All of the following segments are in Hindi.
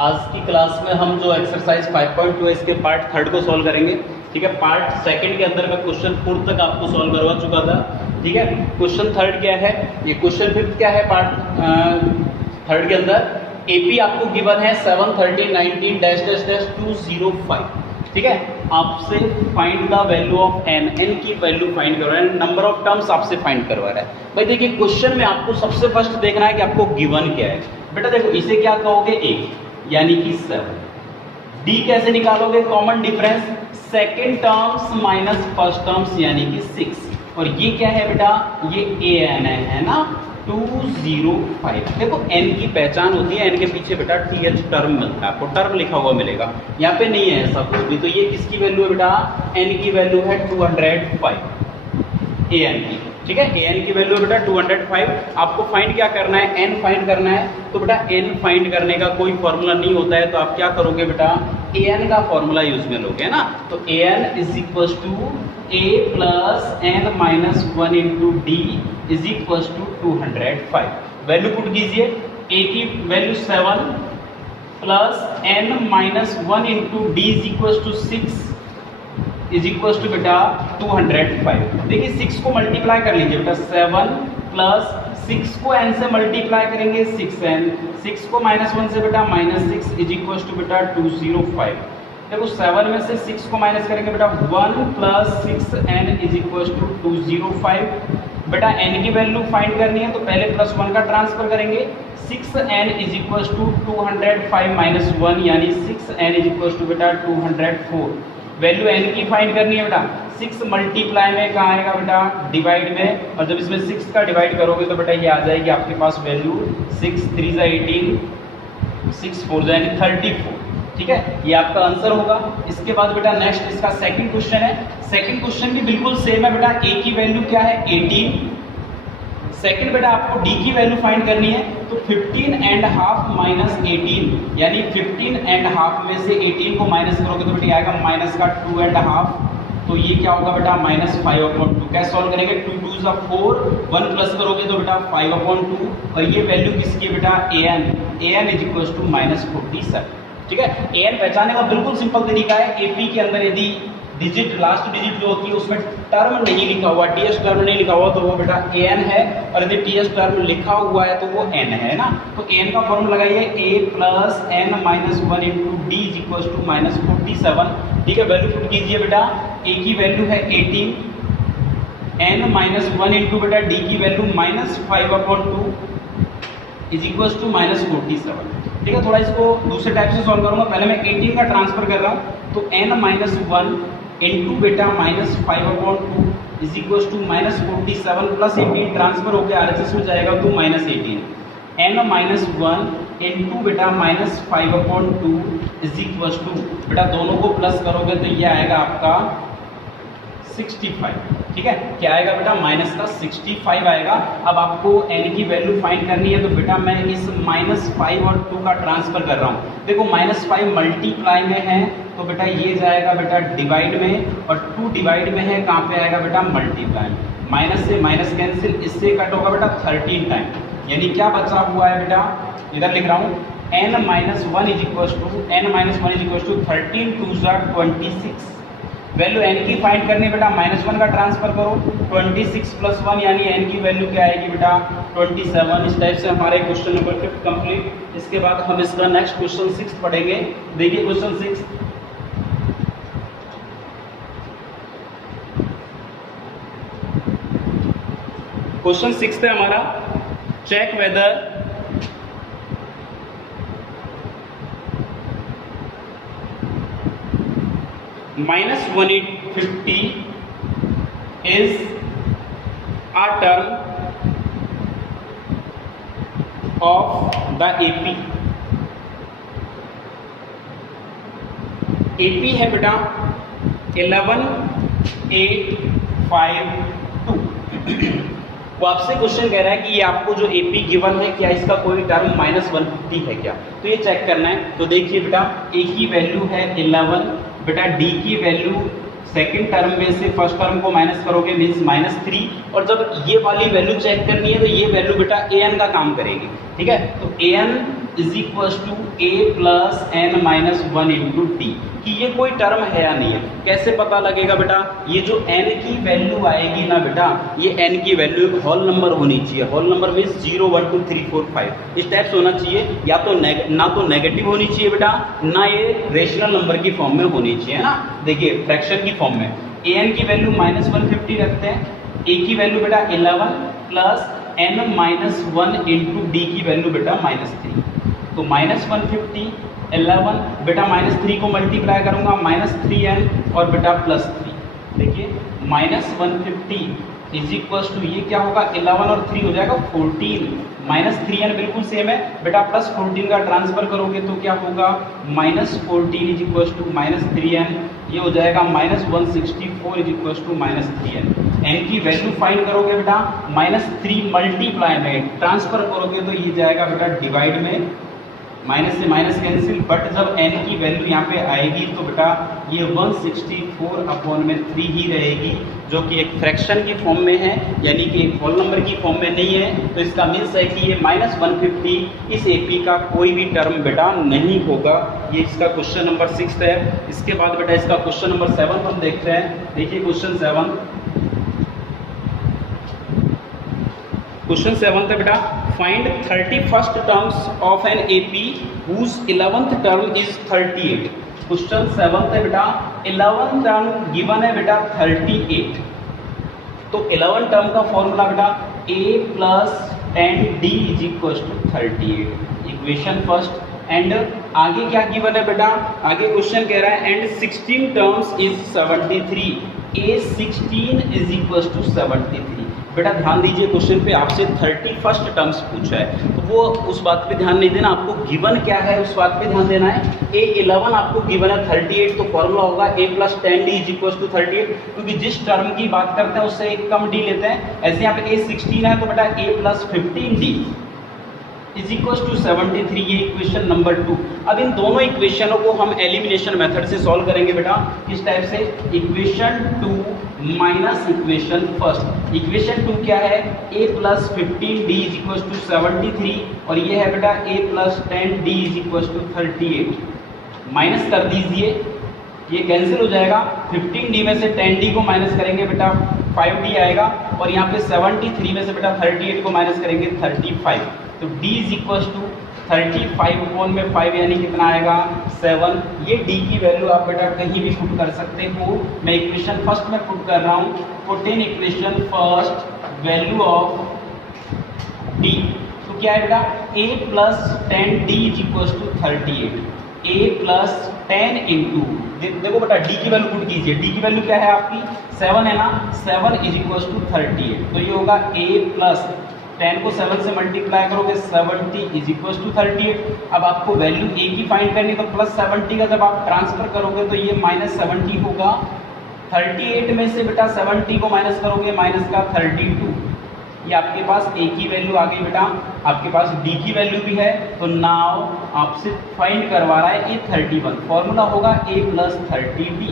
आज की क्लास में हम जो एक्सरसाइज 5.2 है इसके पार्ट थर्ड को सॉल्व करेंगे। ठीक है, पार्ट सेकंड के अंदर मैं क्वेश्चन फोर्थ तक आपको सॉल्व करवा चुका था। ठीक है, क्वेश्चन थर्ड क्या है, ये क्वेश्चन फिफ्थ क्या है पार्ट थर्ड के अंदर। एपी आपको गिवन है 7, 13, 19 डैश डैश डैश 205। ठीक है, आपसे find the value of N, N की वैल्यू फाइंड करवा रहा है, नंबर ऑफ टर्म्स आपसे फाइंड करवा रहा है। भाई देखिए क्वेश्चन में आपको सबसे फर्स्ट देखना है कि आपको गिवन क्या है। बेटा देखो इसे क्या कहोगे, एक यानी कि 7। डी कैसे निकालोगे, common difference second terms minus first terms यानी कि 6। और ये क्या है बेटा, ये ए एन है ना 205। देखो एन की पहचान होती है, एन के पीछे बेटा टी एच टर्म मिलता है, आपको टर्म लिखा हुआ मिलेगा। यहाँ पे नहीं है ऐसा कुछ भी, तो ये किसकी वैल्यू है बेटा, एन की वैल्यू है 205 ए एन की। ठीक है, ए एन की वैल्यू बेटा 205। आपको फाइंड क्या करना है, एन फाइंड करना है। तो बेटा एन फाइंड करने का कोई फॉर्मूला नहीं होता है, तो आप क्या करोगे बेटा, ए एन का फॉर्मूला यूज में लोगे ना। तो a n is equal to A plus N minus 1 into D is equal to 205। Value put कीजिए, ए की value 7 plus N minus 1 into D is equal to 6 is equal to बेटा 205। देखिए 6 को मल्टीप्लाई कर लीजिए बेटा, 7 प्लस 6 को n से मल्टीप्लाई करेंगे 6n, 6 को -1 से बेटा -6 इज इक्वल टू बेटा 205। देखो 7 में से 6 को माइनस करेंगे बेटा 1 plus 6n is equal to 205। बेटा n की वैल्यू फाइंड करनी है तो पहले +1 का ट्रांसफर करेंगे। 6n is equal to 205 minus 1 यानी 6n इज इक्वल टू बेटा 204। वैल्यू n की फाइंड करनी है बेटा, 6 मल्टीप्लाई में कहाँ आएगा बेटा, डिवाइड में। और जब इसमें 6 का डिवाइड करोगे तो बेटा ये आ जाएगी आपके पास वैल्यू 6 3 = 18, 6 4 यानी 34। ठीक है, ये आपका आंसर होगा। इसके बाद बेटा नेक्स्ट इसका सेकंड क्वेश्चन है। सेकंड क्वेश्चन भी बिल्कुल सेम है बेटा, a की वैल्यू क्या है 18। सेकंड बेटा आपको d की वैल्यू फाइंड करनी है, तो 15.5 माइनस 18 यानी 15.5 में से 18 को माइनस करोगे तो बेटा आएगा माइनस का 2.5। तो ये क्या होगा बेटा -5/2। कैसे सॉल्व करेंगे, 2 2 = 4, 1 प्लस करोगे तो बेटा 5/2। और ये वैल्यू किसकी है बेटा, an इज इक्वल टू -47। ठीक है, an पहचानने का बिल्कुल सिंपल तरीका है। एपी के अंदर यदि डिजिट लास्ट डिजिट जो होती है उसमें टर्म नहीं लिखा हुआ, टीएस टर्म नहीं लिखा हुआ तो वो बेटा an है, और यदि टीएस टर्म लिखा हुआ है तो वो n है ना। तो an का फॉर्मूला लगाइए, a plus n minus 1 into D is equal to -47। ठीक है, वैल्यू पुट कीजिए बेटा, a की वैल्यू है 18, n माइनस 1 इंटू बेटा डी की वैल्यू -5/2 इज इक्वल टू -47। ठीक है, थोड़ा इसको दूसरे टाइप से सॉल्व करूंगा। पहले मैं 18 का ट्रांसफर कर रहा हूँ, तो n माइनस 1 इंटू बेटा -5/2 is equal to -47 plus 18 transfer होकर RHS में जाएगा तो -18। n माइनस 1 इंटू बेटा -5/2 इज इक्वल टू बेटा दोनों को प्लस करोगे तो ये आएगा आपका 65। ठीक है, क्या आएगा बेटा, माइनस का 65 आएगा। अब आपको n की वैल्यू फाइंड करनी है, तो बेटा मैं इस -5 और 2 का ट्रांसफर कर रहा हूँ। देखो -5 मल्टीप्लाई में है तो बेटा ये जाएगा बेटा डिवाइड में, और 2 डिवाइड में है, कहाँ पे आएगा बेटा, मल्टीप्लाई में। माइनस से माइनस कैंसिल, इससे कट होगा बेटा 13 टाइम, यानी क्या बचा हुआ है बेटा, इधर लिख रहा हूँ n minus 1 is equal to 13 2 = 26। Value n की फाइंड करनी है बेटा, -1 का ट्रांसफर करो, 26 प्लस 1 यानी n की वैल्यू क्या आएगी बेटा 27। इस टाइप से हमारे क्वेश्चन नंबर 5 कंप्लीट। इसके बाद हम इसका नेक्स्ट क्वेश्चन 6 पढ़ेंगे। देखिए क्वेश्चन 6, क्वेश्चन 6 है हमारा, check whether -150 is a term of the AP। AP है बेटा 11 8 5 2। वो आपसे क्वेश्चन कह रहा है कि ये आपको जो AP गिवन है क्या इसका कोई टर्म -150 है क्या, तो ये चेक करना है। तो देखिए बेटा A की वैल्यू है 11, बेटा डी की वैल्यू सेकंड टर्म में से फर्स्ट टर्म को माइनस करोगे मीन्स -3, और जब ये वाली वैल्यू चेक करनी है तो ये वैल्यू बेटा an का काम करेगी। ठीक है, तो an is equal to A plus N minus one into D, कि ये कोई टर्म है या नहीं है। कैसे पता लगेगा बेटा, ये जो n की वैल्यू आएगी ना बेटा, ये n की वैल्यू एक होल नंबर होनी चाहिए। होल नंबर मीन्स 0 1 2 3 4 5 इस टाइप से होना चाहिए, या तो ना तो नेगेटिव होनी चाहिए बेटा, ना ये रेशनल नंबर की फॉर्म में होनी चाहिए ना। देखिए फ्रैक्शन की फॉर्म में an की वैल्यू -150 रखते हैं, a की वैल्यू बेटा 11 plus n minus 1 into D की वैल्यू बेटा -3, तो -150 11 बेटा -3 को मल्टीप्लाई करूंगा -3n और बेटा +3। देखिए -150 इज इक्वल टू ये क्या होगा, 11 और 3 हो जाएगा 14, -3n बिल्कुल सेम है बेटा, +14 का ट्रांसफर करोगे तो क्या होगा, -14 इज इक्वल टू -3n, ये हो जाएगा -164 is equal to -3n। n की वैल्यू फाइंड करोगे बेटा, -3 मल्टीप्लाई में ट्रांसफर करोगे तो ये जाएगा बेटा डिवाइड में, माइनस से माइनस कैंसिल, बट जब n की वैल्यू यहाँ पे आएगी तो बेटा ये 164/3 ही रहेगी, जो कि एक फ्रैक्शन की फॉर्म में है, यानी कि एक होल नंबर की फॉर्म में नहीं है। तो इसका मीन्स है कि ये -150 इस AP का कोई भी टर्म बेटा नहीं होगा। ये इसका क्वेश्चन नंबर 6 है। इसके बाद बेटा इसका क्वेश्चन नंबर 7 हम देखते हैं। देखिए क्वेश्चन 7 था बेटा, find 31st terms of an AP whose 11th term is 38। Question 7 है बेटा, 11th टर्म गिवन है बेटा 38, तो 11 टर्म का फॉर्मूला बेटा a plus 10d is equal to 38, equation first. And आगे क्या गिवन है बेटा, आगे क्वेश्चन कह रहा है and 16 terms is 73, a 16 is equal to 73। बेटा ध्यान दीजिए, क्वेश्चन पे आपसे 31st टर्म्स पूछा है, तो वो उस बात पे ध्यान नहीं देना, आपको गिवन क्या है उस बात पे ध्यान देना है। a11 आपको गिवन है 38, तो फॉर्मूला होगा a plus 10d is equal to 38, क्योंकि जिस टर्म की बात करते हैं उससे एक कम d लेते हैं। ऐसे यहाँ पे a16 है तो बेटा a plus 15d is equal to 73, ये इक्वेशन नंबर 2। अब इन दोनों इक्वेशनों को हम एलिमिनेशन मेथड से सॉल्व करेंगे बेटा, किस टाइप से, equation 2 minus equation first. Equation 2 क्या है, a plus 15d is equal to 73, और ये है बेटा a plus 10d is equal to 38। Minus कर दीजिए, ये कैंसिल हो जाएगा, 15d में से 10d को माइनस करेंगे बेटा 5d आएगा, और यहाँ पे 73 में से बेटा 38 को माइनस करेंगे 35, तो d इज इक्वल टू 35 में 5 यानी कितना आएगा 7। ये d की वैल्यू आप बेटा कहीं भी पुट कर सकते हो, मैं इक्वेशन फर्स्ट में पुट कर रहा हूँ। Put in equation first value of d, तो क्या है बेटा a plus 10d is equal to 38, a plus 10 into, देखो बेटा d की वैल्यू पुट कीजिए, d की वैल्यू क्या है आपकी 7 है ना, 7 इज इक्वल टू 38, तो ये होगा a प्लस 10 को 7 से मल्टीप्लाई करोगे 70 इज इक्वल टू 38। अब आपको वैल्यू a की फाइंड करनी, तो प्लस 70 का जब आप ट्रांसफर करोगे तो ये -70 होगा। 38 में से बेटा 70 को माइनस करोगे माइनस का 32, ये आपके पास a की वैल्यू आ गई बेटा, आपके पास d की वैल्यू भी है, तो नाउ आपसे फाइंड करवा रहा है a 31, फॉर्मूला होगा a plus 30d।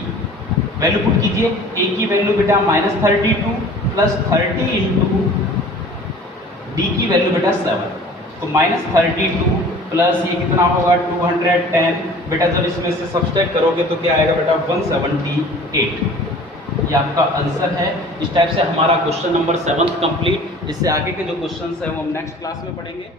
Value put कीजिए, a की वैल्यू बेटा -32 प्लस 30 इंटू d की वैल्यू बेटा 7, तो -32 प्लस ये कितना होगा 210, बेटा जब इसमें से सब्सट्रैक्ट करोगे तो क्या आएगा बेटा 178, ये आपका आंसर है। इस टाइप से हमारा क्वेश्चन नंबर 7 कंप्लीट। इससे आगे के जो क्वेश्चंस हैं वो हम नेक्स्ट क्लास में पढ़ेंगे।